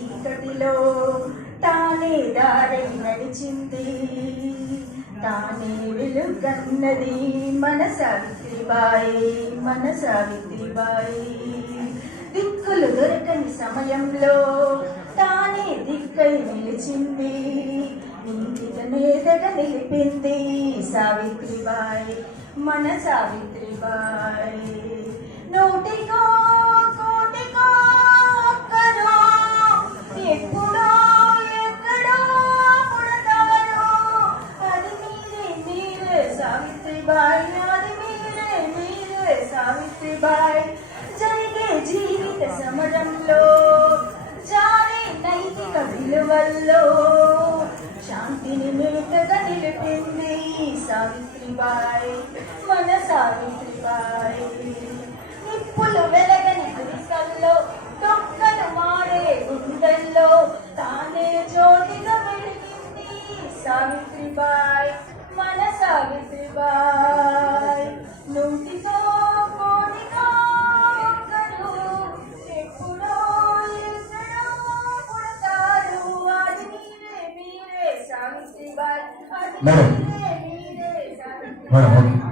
చీకటిలో తానే దారై నడిచింది, తానే వెలుగన్నది మన సావిత్రిబాయి, మన సావిత్రిబాయి. దిక్కులు దొరకని సమయంలో తానే దిక్కై నిలిచింది, ఇంటిక నేతగా నిలిపింది సావిత్రిబాయి, మన సావిత్రిబాయి. నూటికో కోటికో ఒక్కరో ఎప్పుడో ఎక్కడో పుడతారో, అది మీరే మీరే సావిత్రిబాయి, అది మీరే మీరే సావిత్రిబాయి. జరిగే జీవిత సమరంలో జారే నైతిక విలువల్లో శాంతిని మేతగా నిలిపింది సావిత్రిబాయి, మన సావిత్రిబాయి. నిప్పులు వెలగని గుడిసల్లో దొక్కలు మాడే గుండెల్లో తానే జ్యోతిగా వెలిగింది సావిత్రిబాయి, మన సావిత్రిబాయి. నూటితో కోటితో ఒక్కరు ఎప్పుడో ఎక్కడో పుడతారు, అది మీరే మీరే సావిత్రిబాయి, అది మీరే మీరే సావిత్రిబాయి.